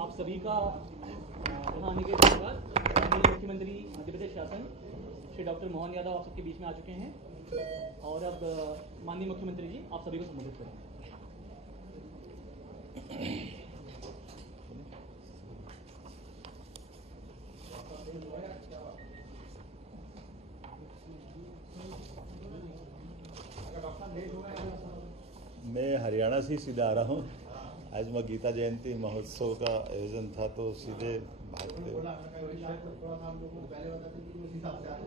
आप सभी का यहाँ आने के बाद माननीय मुख्यमंत्री मध्य प्रदेश शासन श्री डॉक्टर मोहन यादव आप सबके बीच में आ चुके हैं और अब माननीय मुख्यमंत्री जी आप सभी को संबोधित करेंगे। मैं हरियाणा से ही सीधा आ रहा हूँ। आज मैं गीता जयंती महोत्सव का आयोजन था तो सीधे भागते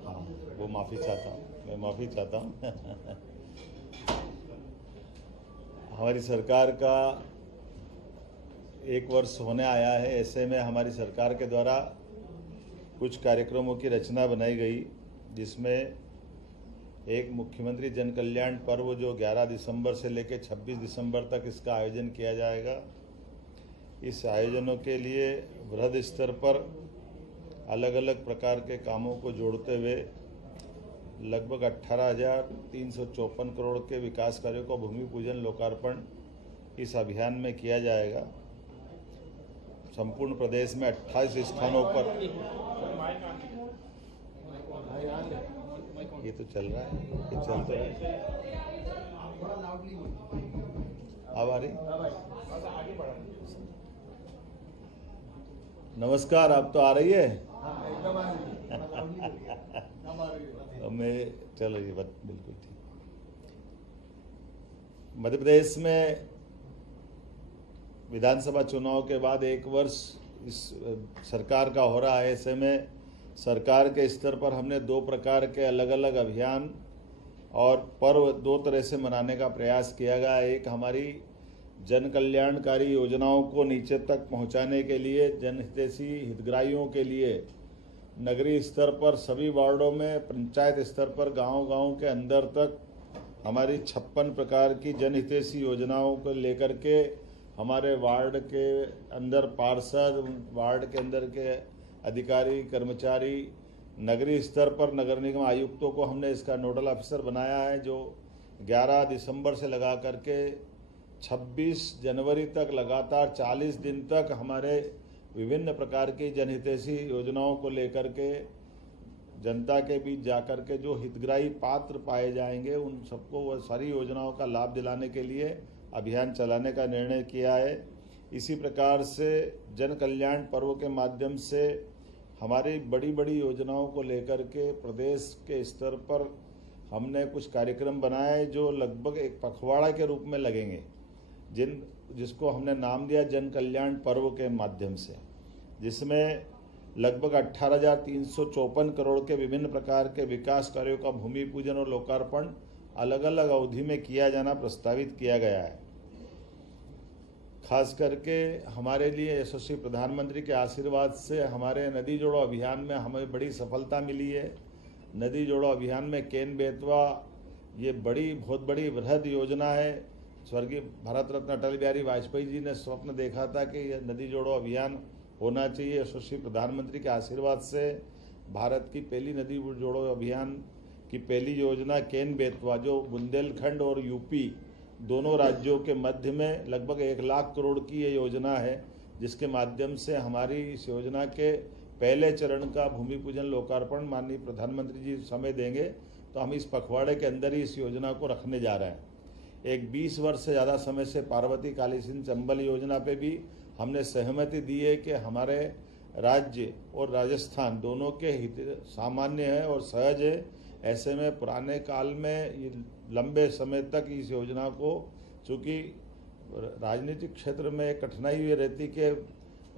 हाँ वो माफ़ी चाहता हूँ, मैं माफ़ी चाहता हूँ। हमारी सरकार का 1 वर्ष होने आया है, ऐसे में हमारी सरकार के द्वारा कुछ कार्यक्रमों की रचना बनाई गई, जिसमें एक मुख्यमंत्री जन कल्याण पर्व जो 11 दिसंबर से लेकर 26 दिसंबर तक इसका आयोजन किया जाएगा। इस आयोजनों के लिए वृहद स्तर पर अलग अलग प्रकार के कामों को जोड़ते हुए लगभग 18,354 करोड़ के विकास कार्यों का भूमि पूजन लोकार्पण इस अभियान में किया जाएगा। संपूर्ण प्रदेश में 28 स्थानों पर ये तो चल रहा है, ये चलता है। अब आ रही? नमस्कार, आप तो आ रही है? मैं चल रही है, बिल्कुल ठीक। मध्य प्रदेश में विधानसभा चुनाव के बाद 1 वर्ष इस सरकार का हो रहा है। ऐसे में सरकार के स्तर पर हमने 2 प्रकार के अलग अलग अभियान और पर्व 2 तरह से मनाने का प्रयास किया गया। एक हमारी जन कल्याणकारी योजनाओं को नीचे तक पहुंचाने के लिए, जनहितैषी हितग्राहियों के लिए नगरीय स्तर पर सभी वार्डों में, पंचायत स्तर पर गांव-गांव के अंदर तक हमारी 56 प्रकार की जनहितैषी योजनाओं को लेकर के हमारे वार्ड के अंदर पार्षद, वार्ड के अंदर के अधिकारी, कर्मचारी, नगरीय स्तर पर नगर निगम आयुक्तों को हमने इसका नोडल ऑफिसर बनाया है, जो 11 दिसंबर से लगा करके 26 जनवरी तक लगातार 40 दिन तक हमारे विभिन्न प्रकार की जनहितैषी योजनाओं को लेकर के जनता के बीच जाकर के जो हितग्राही पात्र पाए जाएंगे उन सबको वह सारी योजनाओं का लाभ दिलाने के लिए अभियान चलाने का निर्णय किया है। इसी प्रकार से जन कल्याण पर्व के माध्यम से हमारी बड़ी बड़ी योजनाओं को लेकर के प्रदेश के स्तर पर हमने कुछ कार्यक्रम बनाए जो लगभग एक पखवाड़ा के रूप में लगेंगे, जिसको हमने नाम दिया जन कल्याण पर्व के माध्यम से, जिसमें लगभग 18,354 करोड़ के विभिन्न प्रकार के विकास कार्यों का भूमि पूजन और लोकार्पण अलग अलग अवधि में किया जाना प्रस्तावित किया गया है। खास करके हमारे लिए यशस्वी प्रधानमंत्री के आशीर्वाद से हमारे नदी जोड़ो अभियान में हमें बड़ी सफलता मिली है। नदी जोड़ो अभियान में केन बेतवा ये बहुत बड़ी वृहद योजना है। स्वर्गीय भारत रत्न अटल बिहारी वाजपेयी जी ने स्वप्न देखा था कि यह नदी जोड़ो अभियान होना चाहिए। यशस्वी प्रधानमंत्री के आशीर्वाद से भारत की पहली नदी जोड़ो अभियान की पहली योजना केन बेतवा, जो बुंदेलखंड और यूपी दोनों राज्यों के मध्य में लगभग 1 लाख करोड़ की ये योजना है, जिसके माध्यम से हमारी इस योजना के पहले चरण का भूमि पूजन लोकार्पण माननीय प्रधानमंत्री जी समय देंगे तो हम इस पखवाड़े के अंदर ही इस योजना को रखने जा रहे हैं। एक 20 वर्ष से ज़्यादा समय से पार्वती काली सिंध चंबल योजना पे भी हमने सहमति दी है कि हमारे राज्य और राजस्थान दोनों के हित सामान्य है और सहज है। ऐसे में पुराने काल में लंबे समय तक इस योजना को, चूँकि राजनीतिक क्षेत्र में कठिनाई हुई रहती कि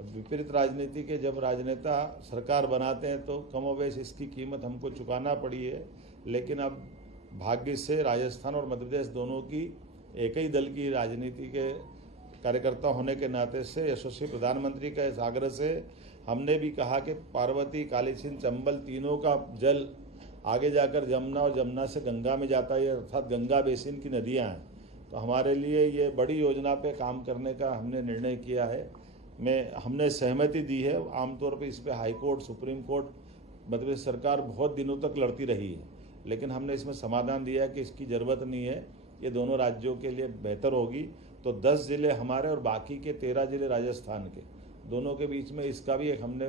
विपरीत राजनीति के जब राजनेता सरकार बनाते हैं तो कमोबेश इसकी कीमत हमको चुकाना पड़ी है, लेकिन अब भाग्य से राजस्थान और मध्य प्रदेश दोनों की एक ही दल की राजनीति के कार्यकर्ता होने के नाते से यशस्वी प्रधानमंत्री के इस आग्रह से हमने भी कहा कि पार्वती काली सिंध चंबल तीनों का जल आगे जाकर जमुना और जमुना से गंगा में जाता है, अर्थात गंगा बेसिन की नदियां हैं। तो हमारे लिए ये बड़ी योजना पे काम करने का हमने निर्णय किया है। हमने सहमति दी है। आमतौर पे इस पर high court, supreme court, Madhya Pradesh सरकार बहुत दिनों तक लड़ती रही है, लेकिन हमने इसमें समाधान दिया कि इसकी ज़रूरत नहीं है, ये दोनों राज्यों के लिए बेहतर होगी। तो 10 जिले हमारे और बाकी के 13 जिले राजस्थान के दोनों के बीच में इसका भी एक हमने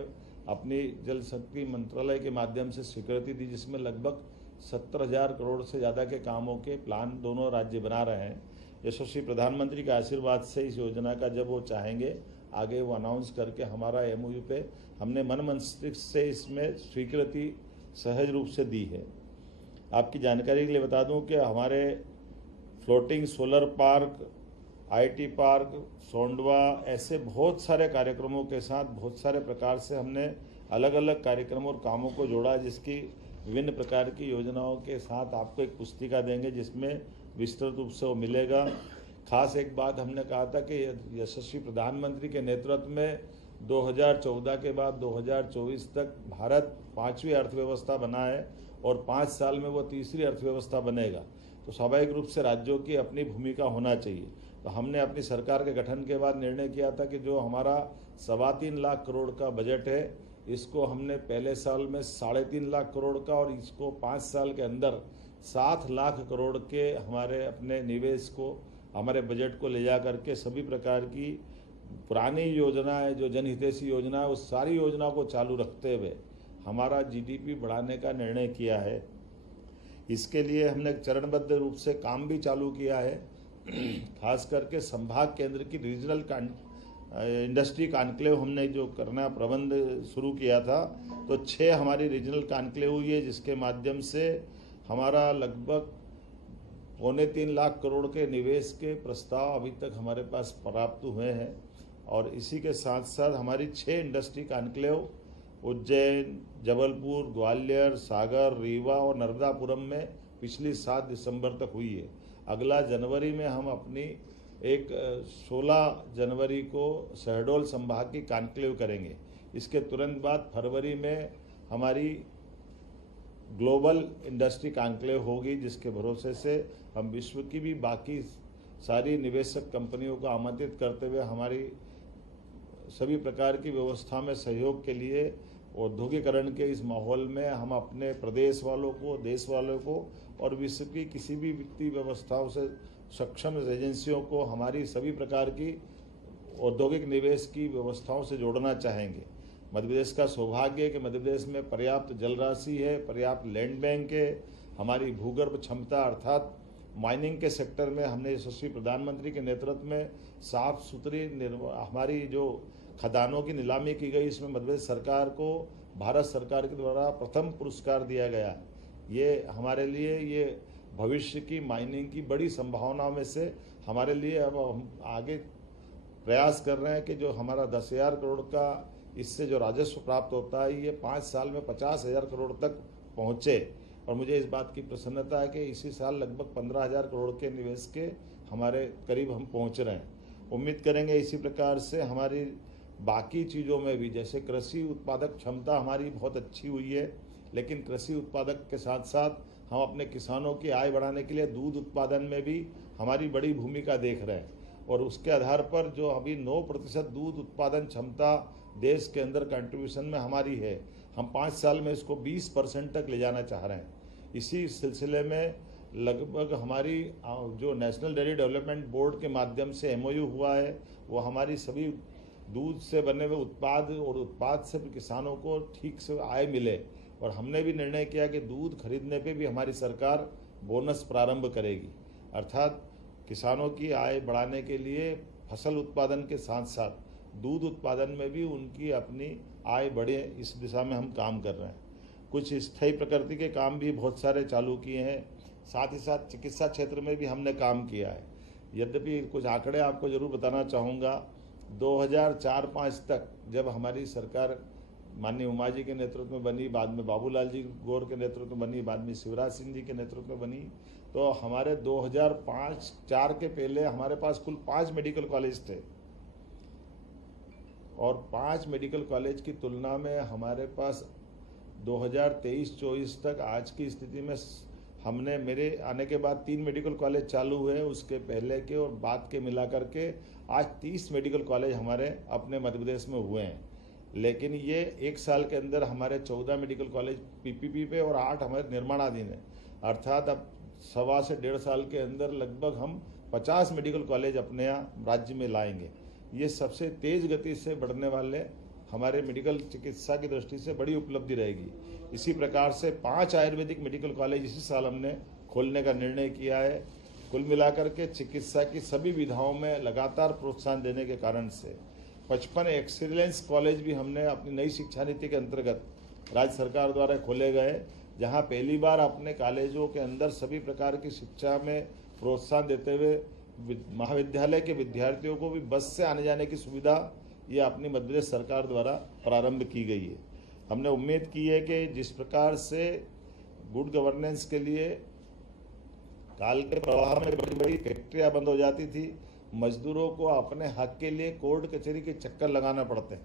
अपनी जल शक्ति मंत्रालय के माध्यम से स्वीकृति दी, जिसमें लगभग 70,000 करोड़ से ज़्यादा के कामों के प्लान दोनों राज्य बना रहे हैं। यशस्वी प्रधानमंत्री के आशीर्वाद से इस योजना का जब वो चाहेंगे आगे वो अनाउंस करके हमारा MOU पे हमने मन मस्तिष्क से इसमें स्वीकृति सहज रूप से दी है। आपकी जानकारी के लिए बता दूं कि हमारे floating solar park, IT park, Sondwa, ऐसे बहुत सारे कार्यक्रमों के साथ बहुत सारे प्रकार से हमने अलग अलग कार्यक्रमों और कामों को जोड़ा, जिसकी विभिन्न प्रकार की योजनाओं के साथ आपको एक पुस्तिका देंगे जिसमें विस्तृत रूप से वो मिलेगा। खास एक बात हमने कहा था कि यशस्वी प्रधानमंत्री के नेतृत्व में 2014 के बाद 2024 तक भारत 5वीं अर्थव्यवस्था बना है और 5 साल में वो तीसरी अर्थव्यवस्था बनेगा, तो स्वाभाविक रूप से राज्यों की अपनी भूमिका होना चाहिए। तो हमने अपनी सरकार के गठन के बाद निर्णय किया था कि जो हमारा 3.25 लाख करोड़ का बजट है, इसको हमने पहले साल में 3.5 लाख करोड़ का और इसको 5 साल के अंदर 7 लाख करोड़ के हमारे अपने निवेश को, हमारे बजट को ले जा करके सभी प्रकार की पुरानी योजनाएं जो जनहितैषी योजना है उस सारी योजना को चालू रखते हुए हमारा GDP बढ़ाने का निर्णय किया है। इसके लिए हमने चरणबद्ध रूप से काम भी चालू किया है। खास करके संभाग केंद्र की रीजनल इंडस्ट्री कॉन्क्लेव हमने जो करना प्रबंध शुरू किया था, तो 6 हमारी रीजनल कॉन्क्लेव हुई है, जिसके माध्यम से हमारा लगभग 3.25 लाख करोड़ के निवेश के प्रस्ताव अभी तक हमारे पास प्राप्त हुए हैं। और इसी के साथ साथ हमारी 6 इंडस्ट्री कॉन्क्लेव उज्जैन, जबलपुर, ग्वालियर, सागर, रीवा और नर्मदापुरम में पिछली 7 दिसंबर तक हुई है। अगला जनवरी में हम अपनी एक 16 जनवरी को शहडोल संभाग की कॉन्क्लेव करेंगे। इसके तुरंत बाद फरवरी में हमारी ग्लोबल इंडस्ट्री कॉन्क्लेव होगी, जिसके भरोसे से हम विश्व की भी बाकी सारी निवेशक कंपनियों को आमंत्रित करते हुए हमारी सभी प्रकार की व्यवस्था में सहयोग के लिए औद्योगिकरण के इस माहौल में हम अपने प्रदेश वालों को, देश वालों को और विश्व की किसी भी वित्तीय व्यवस्थाओं से सक्षम एजेंसियों को हमारी सभी प्रकार की औद्योगिक निवेश की व्यवस्थाओं से जोड़ना चाहेंगे। मध्य प्रदेश का सौभाग्य है कि मध्य प्रदेश में पर्याप्त जल राशि है, पर्याप्त लैंड बैंक है, हमारी भूगर्भ क्षमता अर्थात माइनिंग के सेक्टर में हमने यशस्वी प्रधानमंत्री के नेतृत्व में साफ सुथरी हमारी जो खदानों की नीलामी की गई, इसमें मध्य प्रदेश सरकार को भारत सरकार के द्वारा प्रथम पुरस्कार दिया गया। ये हमारे लिए ये भविष्य की माइनिंग की बड़ी संभावनाओं में से हमारे लिए अब हम आगे प्रयास कर रहे हैं कि जो हमारा 10,000 करोड़ का इससे जो राजस्व प्राप्त होता है ये 5 साल में 50,000 करोड़ तक पहुँचे। और मुझे इस बात की प्रसन्नता है कि इसी साल लगभग 15,000 करोड़ के निवेश के हमारे करीब हम पहुँच रहे हैं। उम्मीद करेंगे इसी प्रकार से हमारी बाकी चीज़ों में भी, जैसे कृषि उत्पादक क्षमता हमारी बहुत अच्छी हुई है, लेकिन कृषि उत्पादक के साथ साथ हम अपने किसानों की आय बढ़ाने के लिए दूध उत्पादन में भी हमारी बड़ी भूमिका देख रहे हैं। और उसके आधार पर जो अभी 9% दूध उत्पादन क्षमता देश के अंदर कंट्रीब्यूशन में हमारी है, हम 5 साल में इसको 20% तक ले जाना चाह रहे हैं। इसी सिलसिले में लगभग हमारी जो नेशनल डेयरी डेवलपमेंट बोर्ड के माध्यम से MOU हुआ है, वो हमारी सभी दूध से बने हुए उत्पाद और उत्पाद से किसानों को ठीक से आय मिले। और हमने भी निर्णय किया कि दूध खरीदने पे भी हमारी सरकार बोनस प्रारंभ करेगी, अर्थात किसानों की आय बढ़ाने के लिए फसल उत्पादन के साथ साथ दूध उत्पादन में भी उनकी अपनी आय बढ़े, इस दिशा में हम काम कर रहे हैं। कुछ स्थायी प्रकृति के काम भी बहुत सारे चालू किए हैं, साथ ही साथ चिकित्सा क्षेत्र में भी हमने काम किया है। यद्यपि कुछ आंकड़े आपको जरूर बताना चाहूँगा, 2004-05 तक जब हमारी सरकार माननीय उमा जी के नेतृत्व में बनी, बाद में बाबूलाल जी गौर के नेतृत्व में बनी, बाद में शिवराज सिंह जी के नेतृत्व में बनी, तो हमारे 2005-04 के पहले हमारे पास कुल 5 मेडिकल कॉलेज थे। और 5 मेडिकल कॉलेज की तुलना में हमारे पास 2023-24 तक आज की स्थिति में हमने, मेरे आने के बाद 3 मेडिकल कॉलेज चालू हुए, उसके पहले के और बाद के मिलाकर के आज 30 मेडिकल कॉलेज हमारे अपने मध्य प्रदेश में हुए हैं। लेकिन ये 1 साल के अंदर हमारे 14 मेडिकल कॉलेज PPP पे और 8 हमारे निर्माणाधीन है, अर्थात अब 1.25 से 1.5 साल के अंदर लगभग हम 50 मेडिकल कॉलेज अपने यहाँ राज्य में लाएंगे। ये सबसे तेज गति से बढ़ने वाले हमारे मेडिकल चिकित्सा की दृष्टि से बड़ी उपलब्धि रहेगी। इसी प्रकार से 5 आयुर्वेदिक मेडिकल कॉलेज इसी साल हमने खोलने का निर्णय किया है। कुल मिलाकर के चिकित्सा की सभी विधाओं में लगातार प्रोत्साहन देने के कारण से 55 एक्सीलेंस कॉलेज भी हमने अपनी नई शिक्षा नीति के अंतर्गत राज्य सरकार द्वारा खोले गए, जहां पहली बार अपने कॉलेजों के अंदर सभी प्रकार की शिक्षा में प्रोत्साहन देते हुए महाविद्यालय के विद्यार्थियों को भी बस से आने जाने की सुविधा ये अपनी मध्य प्रदेश सरकार द्वारा प्रारंभ की गई है। हमने उम्मीद की है कि जिस प्रकार से गुड गवर्नेंस के लिए काल के प्रवाह में बड़ी बड़ी फैक्ट्रियां बंद हो जाती थी, मजदूरों को अपने हक के लिए कोर्ट कचहरी के चक्कर लगाना पड़ते हैं।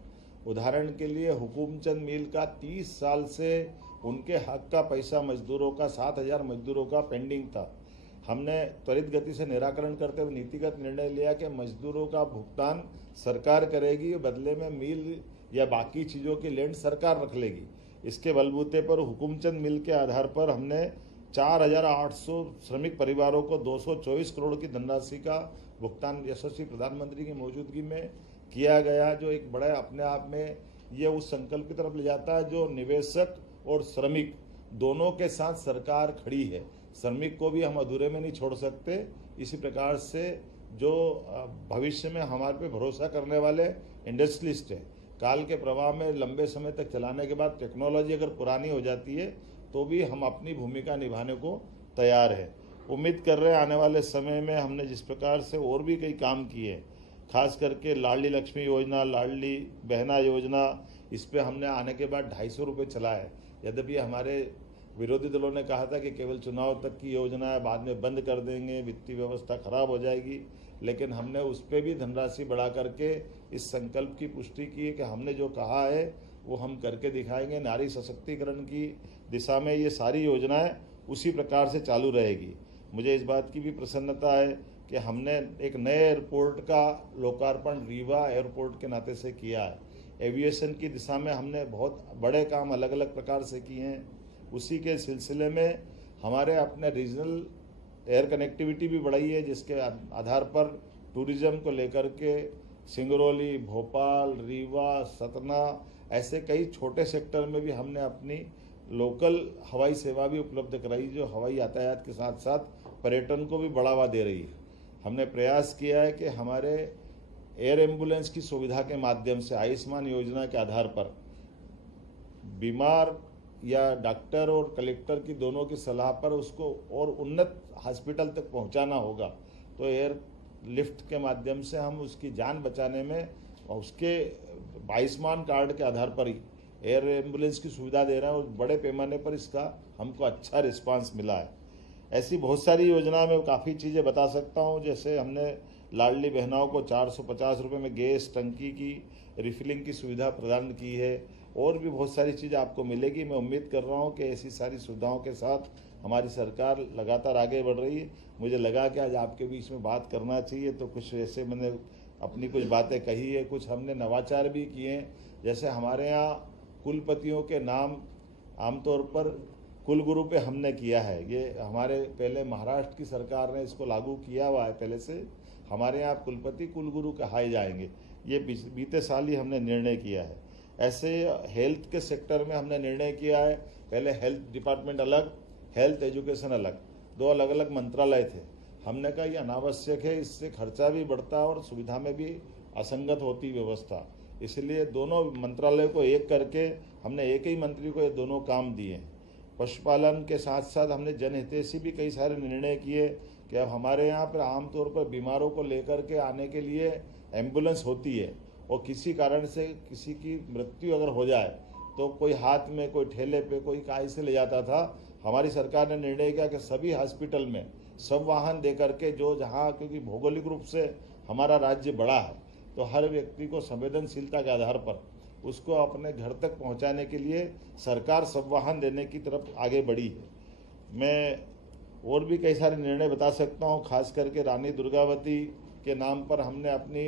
उदाहरण के लिए हुकुमचंद मिल का 30 साल से उनके हक का पैसा मजदूरों का 7,000 मजदूरों का पेंडिंग था। हमने त्वरित गति से निराकरण करते हुए नीतिगत निर्णय लिया कि मजदूरों का भुगतान सरकार करेगी, बदले में मिल या बाकी चीज़ों की लैंड सरकार रख लेगी। इसके बलबूते पर हुकुमचंद मिल के आधार पर हमने 4,800 श्रमिक परिवारों को 224 करोड़ की धनराशि का भुगतान यशस्वी प्रधानमंत्री की मौजूदगी में किया गया, जो एक बड़ा अपने आप में ये उस संकल्प की तरफ ले जाता है जो निवेशक और श्रमिक दोनों के साथ सरकार खड़ी है। श्रमिक को भी हम अधूरे में नहीं छोड़ सकते। इसी प्रकार से जो भविष्य में हमारे पे भरोसा करने वाले इंडस्ट्रियलिस्ट है, काल के प्रवाह में लंबे समय तक चलाने के बाद टेक्नोलॉजी अगर पुरानी हो जाती है तो भी हम अपनी भूमिका निभाने को तैयार है। उम्मीद कर रहे हैं आने वाले समय में हमने जिस प्रकार से और भी कई काम किए, खास करके लाडली लक्ष्मी योजना, लाडली बहना योजना, इस पे हमने आने के बाद 250 रुपये चला है। यद्यपि हमारे विरोधी दलों ने कहा था कि केवल चुनाव तक की योजना है, बाद में बंद कर देंगे, वित्तीय व्यवस्था खराब हो जाएगी, लेकिन हमने उस पर भी धनराशि बढ़ा करके इस संकल्प की पुष्टि की है कि हमने जो कहा है वो हम करके दिखाएंगे। नारी सशक्तिकरण की दिशा में ये सारी योजनाएं उसी प्रकार से चालू रहेगी। मुझे इस बात की भी प्रसन्नता है कि हमने एक नए एयरपोर्ट का लोकार्पण रीवा एयरपोर्ट के नाते से किया है। एविएशन की दिशा में हमने बहुत बड़े काम अलग अलग प्रकार से किए हैं। उसी के सिलसिले में हमारे अपने रीजनल एयर कनेक्टिविटी भी बढ़ाई है, जिसके आधार पर टूरिज्म को लेकर के सिंगरौली, भोपाल, रीवा, सतना ऐसे कई छोटे सेक्टर में भी हमने अपनी लोकल हवाई सेवा भी उपलब्ध कराई, जो हवाई यातायात के साथ साथ पर्यटन को भी बढ़ावा दे रही है। हमने प्रयास किया है कि हमारे एयर एम्बुलेंस की सुविधा के माध्यम से आयुष्मान योजना के आधार पर बीमार या डॉक्टर और कलेक्टर की दोनों की सलाह पर उसको और उन्नत हॉस्पिटल तक पहुंचाना होगा, तो एयर लिफ्ट के माध्यम से हम उसकी जान बचाने में उसके आयुष्मान कार्ड के आधार पर ही एयर एम्बुलेंस की सुविधा दे रहे हैं और बड़े पैमाने पर इसका हमको अच्छा रिस्पांस मिला है। ऐसी बहुत सारी योजना में काफ़ी चीज़ें बता सकता हूँ, जैसे हमने लाडली बहनाओं को 450 रुपये में गैस टंकी की रिफिलिंग की सुविधा प्रदान की है, और भी बहुत सारी चीज़ आपको मिलेगी। मैं उम्मीद कर रहा हूँ कि ऐसी सारी सुविधाओं के साथ हमारी सरकार लगातार आगे बढ़ रही है। मुझे लगा कि आज आपके बीच में बात करना चाहिए, तो कुछ ऐसे मैंने अपनी कुछ बातें कही है। कुछ हमने नवाचार भी किए हैं, जैसे हमारे यहाँ कुलपतियों के नाम आमतौर पर कुलगुरु पे हमने किया है। ये हमारे पहले महाराष्ट्र की सरकार ने इसको लागू किया हुआ है पहले से। हमारे यहाँ कुलपति कुलगुरु कहाए जाएंगे, ये बीते साल ही हमने निर्णय किया है। ऐसे हेल्थ के सेक्टर में हमने निर्णय किया है, पहले हेल्थ डिपार्टमेंट अलग, हेल्थ एजुकेशन अलग, दो अलग अलग मंत्रालय थे। हमने कहा ये अनावश्यक है, इससे खर्चा भी बढ़ता है और सुविधा में भी असंगत होती व्यवस्था, इसलिए दोनों मंत्रालय को एक करके हमने एक ही मंत्री को ये दोनों काम दिए। पशुपालन के साथ साथ हमने जनहितैषी भी कई सारे निर्णय किए कि अब हमारे यहाँ पर आमतौर पर बीमारों को लेकर के आने के लिए एम्बुलेंस होती है, और किसी कारण से किसी की मृत्यु अगर हो जाए तो कोई हाथ में, कोई ठेले पे, कोई काय से ले जाता था। हमारी सरकार ने निर्णय किया कि सभी हॉस्पिटल में सब वाहन दे करके, जो जहाँ, क्योंकि भौगोलिक रूप से हमारा राज्य बड़ा है, तो हर व्यक्ति को संवेदनशीलता के आधार पर उसको अपने घर तक पहुंचाने के लिए सरकार सब वाहन देने की तरफ आगे बढ़ी है। मैं और भी कई सारे निर्णय बता सकता हूं, खास करके रानी दुर्गावती के नाम पर हमने अपनी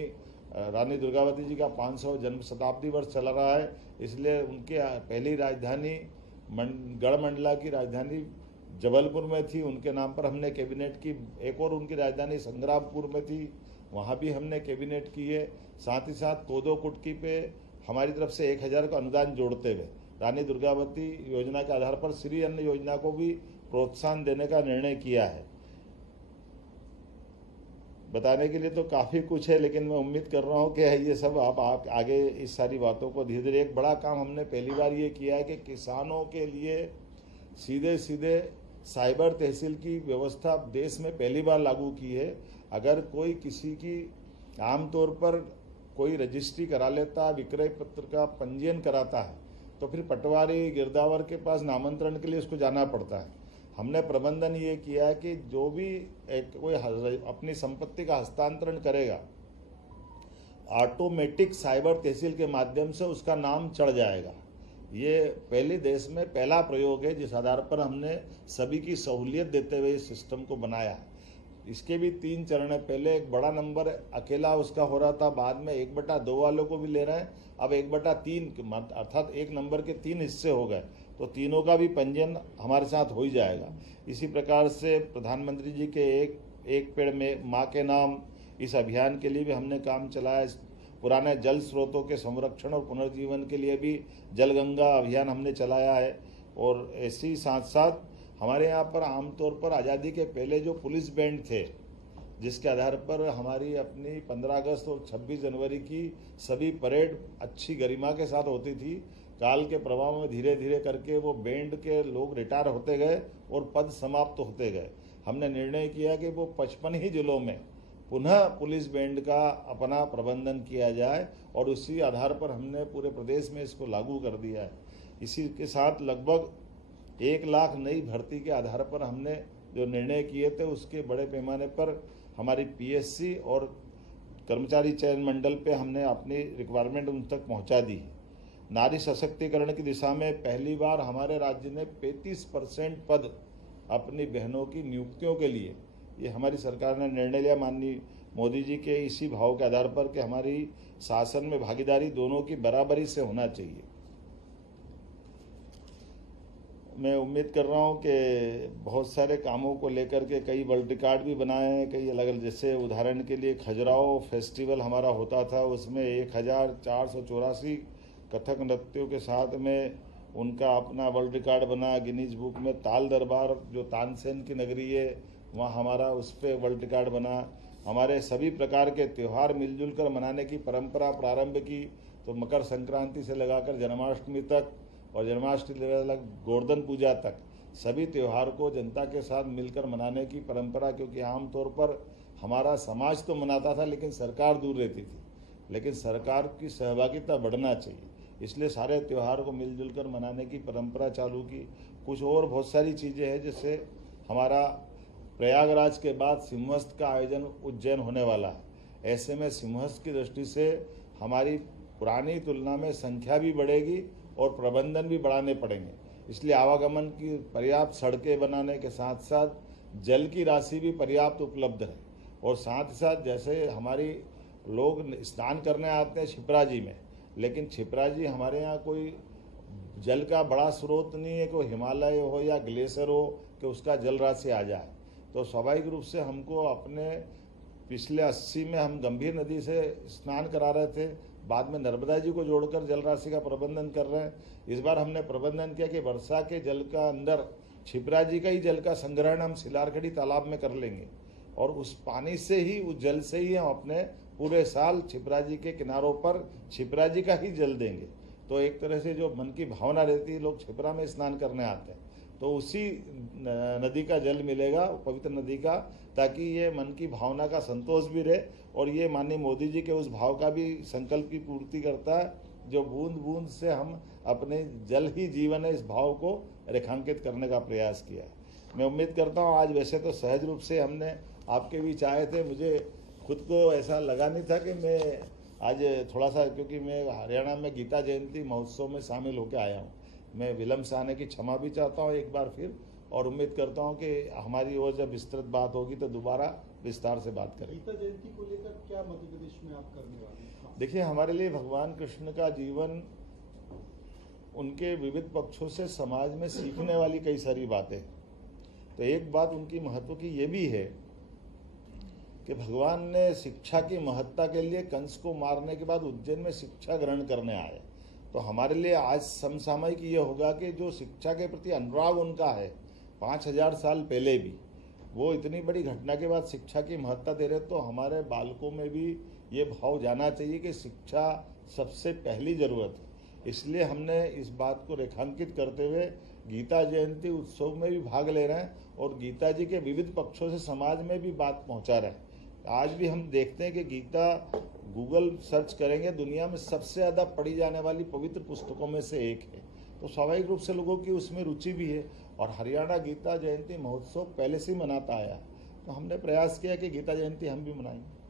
रानी दुर्गावती जी का 500 जन्म शताब्दी वर्ष चला रहा है, इसलिए उनके पहली राजधानी गढ़मंडला की राजधानी जबलपुर में थी, उनके नाम पर हमने कैबिनेट की। एक और उनकी राजधानी संग्रामपुर में थी, वहाँ भी हमने कैबिनेट की है। साथ ही साथ कोदो कुटकी पे हमारी तरफ से 1000 का अनुदान जोड़ते हुए रानी दुर्गावती योजना के आधार पर श्री अन्न योजना को भी प्रोत्साहन देने का निर्णय किया है। बताने के लिए तो काफ़ी कुछ है, लेकिन मैं उम्मीद कर रहा हूँ कि ये सब आप आगे इस सारी बातों को धीरे धीरे। एक बड़ा काम हमने पहली बार ये किया है कि किसानों के लिए सीधे सीधे साइबर तहसील की व्यवस्था देश में पहली बार लागू की है। अगर कोई किसी की आमतौर पर कोई रजिस्ट्री करा लेता, विक्रय पत्र का पंजीयन कराता है, तो फिर पटवारी गिरदावर के पास नामांतरण के लिए उसको जाना पड़ता है। हमने प्रबंधन ये किया है कि जो भी कोई अपनी संपत्ति का हस्तांतरण करेगा, ऑटोमेटिक साइबर तहसील के माध्यम से उसका नाम चढ़ जाएगा। ये पहले देश में पहला प्रयोग है जिस आधार पर हमने सभी की सहूलियत देते हुए इस सिस्टम को बनाया है। इसके भी 3 चरण है। पहले एक बड़ा नंबर अकेला उसका हो रहा था, बाद में 1/2 वालों को भी ले रहे हैं, अब 1/3 अर्थात 1 नंबर के 3 हिस्से हो गए, तो तीनों का भी पंजीयन हमारे साथ हो ही जाएगा। इसी प्रकार से प्रधानमंत्री जी के एक पेड़ में माँ के नाम, इस अभियान के लिए भी हमने काम चलाया। पुराने जल स्रोतों के संरक्षण और पुनर्जीवन के लिए भी जल गंगा अभियान हमने चलाया है। और ऐसे ही साथ साथ हमारे यहाँ पर आमतौर पर आज़ादी के पहले जो पुलिस बैंड थे, जिसके आधार पर हमारी अपनी 15 अगस्त और 26 जनवरी की सभी परेड अच्छी गरिमा के साथ होती थी। काल के प्रभाव में धीरे धीरे करके वो बैंड के लोग रिटायर होते गए और पद समाप्त होते गए। हमने निर्णय किया कि वो 55 ही जिलों में पुनः पुलिस बैंड का अपना प्रबंधन किया जाए, और उसी आधार पर हमने पूरे प्रदेश में इसको लागू कर दिया है। इसी के साथ लगभग 1 लाख नई भर्ती के आधार पर हमने जो निर्णय किए थे, उसके बड़े पैमाने पर हमारी पीएससी और कर्मचारी चयन मंडल पे हमने अपनी रिक्वायरमेंट उन तक पहुंचा दी है। नारी सशक्तिकरण की दिशा में पहली बार हमारे राज्य ने 35% पद अपनी बहनों की नियुक्तियों के लिए, ये हमारी सरकार ने निर्णय लिया माननीय मोदी जी के इसी भाव के आधार पर कि हमारी शासन में भागीदारी दोनों की बराबरी से होना चाहिए। मैं उम्मीद कर रहा हूं कि बहुत सारे कामों को लेकर के कई वर्ल्ड रिकॉर्ड भी बनाए हैं, कई अलग अलग। जैसे उदाहरण के लिए खजुराहो फेस्टिवल हमारा होता था, उसमें 1484 कथक नृत्यों के साथ में उनका अपना वर्ल्ड रिकॉर्ड बना गिनीज बुक में। ताल दरबार जो तानसेन की नगरी है, वहाँ हमारा उस पर वर्ल्ड रिकॉर्ड बना। हमारे सभी प्रकार के त्यौहार मिलजुल कर मनाने की परंपरा प्रारंभ की, तो मकर संक्रांति से लगाकर जन्माष्टमी तक और जन्माष्टमी से लग गोवर्धन पूजा तक सभी त्यौहार को जनता के साथ मिलकर मनाने की परंपरा। क्योंकि आमतौर पर हमारा समाज तो मनाता था लेकिन सरकार दूर रहती थी, लेकिन सरकार की सहभागिता बढ़ना चाहिए, इसलिए सारे त्यौहार को मिलजुल कर मनाने की परंपरा चालू की। कुछ और बहुत सारी चीज़ें हैं, जैसे हमारा प्रयागराज के बाद सिंहस्थ का आयोजन उज्जैन होने वाला है। ऐसे में सिंहस्थ की दृष्टि से हमारी पुरानी तुलना में संख्या भी बढ़ेगी और प्रबंधन भी बढ़ाने पड़ेंगे। इसलिए आवागमन की पर्याप्त सड़कें बनाने के साथ साथ जल की राशि भी पर्याप्त उपलब्ध है। और साथ ही साथ जैसे हमारी लोग स्नान करने आते हैं क्षिप्रा जी में, लेकिन क्षिप्रा जी हमारे यहाँ कोई जल का बड़ा स्रोत नहीं है, कोई हिमालय हो या ग्लेशियर हो कि उसका जल राशि आ जाए। तो स्वाभाविक रूप से हमको अपने पिछले 80 में हम गंभीर नदी से स्नान करा रहे थे, बाद में नर्मदा जी को जोड़कर जल राशि का प्रबंधन कर रहे हैं। इस बार हमने प्रबंधन किया कि वर्षा के जल का अंदर क्षिप्रा जी का ही जल का संग्रहण हम सिलारखड़ी तालाब में कर लेंगे, और उस पानी से ही, उस जल से ही हम अपने पूरे साल क्षिप्रा जी के किनारों पर क्षिप्रा जी का ही जल देंगे। तो एक तरह से जो मन की भावना रहती है, लोग क्षिप्रा में स्नान करने आते हैं, तो उसी नदी का जल मिलेगा, पवित्र नदी का, ताकि ये मन की भावना का संतोष भी रहे। और ये माननीय मोदी जी के उस भाव का भी संकल्प की पूर्ति करता है, जो बूंद बूंद से हम अपने जल ही जीवन है, इस भाव को रेखांकित करने का प्रयास किया है। मैं उम्मीद करता हूँ आज वैसे तो सहज रूप से हमने आपके बीच आए थे, मुझे खुद को ऐसा लगा नहीं था कि मैं आज थोड़ा सा, क्योंकि मैं हरियाणा में गीता जयंती महोत्सव में शामिल होकर आया हूँ। मैं विलम्ब से आने की क्षमा भी चाहता हूँ एक बार फिर, और उम्मीद करता हूँ कि हमारी और जब विस्तृत बात होगी तो दोबारा विस्तार से बात करेंगे। गीता जयंती को लेकर क्या मध्य प्रदेश में आप करने वाले हैं? देखिए, हमारे लिए भगवान कृष्ण का जीवन, उनके विविध पक्षों से समाज में सीखने वाली कई सारी बातें। तो एक बात उनकी महत्व की ये भी है कि भगवान ने शिक्षा की महत्ता के लिए कंस को मारने के बाद उज्जैन में शिक्षा ग्रहण करने आए। तो हमारे लिए आज समसामयिक ये होगा कि जो शिक्षा के प्रति अनुराग उनका है 5000 साल पहले भी, वो इतनी बड़ी घटना के बाद शिक्षा की महत्ता दे रहे, तो हमारे बालकों में भी ये भाव जाना चाहिए कि शिक्षा सबसे पहली जरूरत है। इसलिए हमने इस बात को रेखांकित करते हुए गीता जयंती उत्सव में भी भाग ले रहे हैं और गीता जी के विविध पक्षों से समाज में भी बात पहुंचा रहे हैं। आज भी हम देखते हैं कि गीता गूगल सर्च करेंगे, दुनिया में सबसे ज़्यादा पढ़ी जाने वाली पवित्र पुस्तकों में से एक है। तो स्वाभाविक रूप से लोगों की उसमें रुचि भी है और हरियाणा गीता जयंती महोत्सव पहले से ही मनाता आया, तो हमने प्रयास किया कि गीता जयंती हम भी मनाएंगे।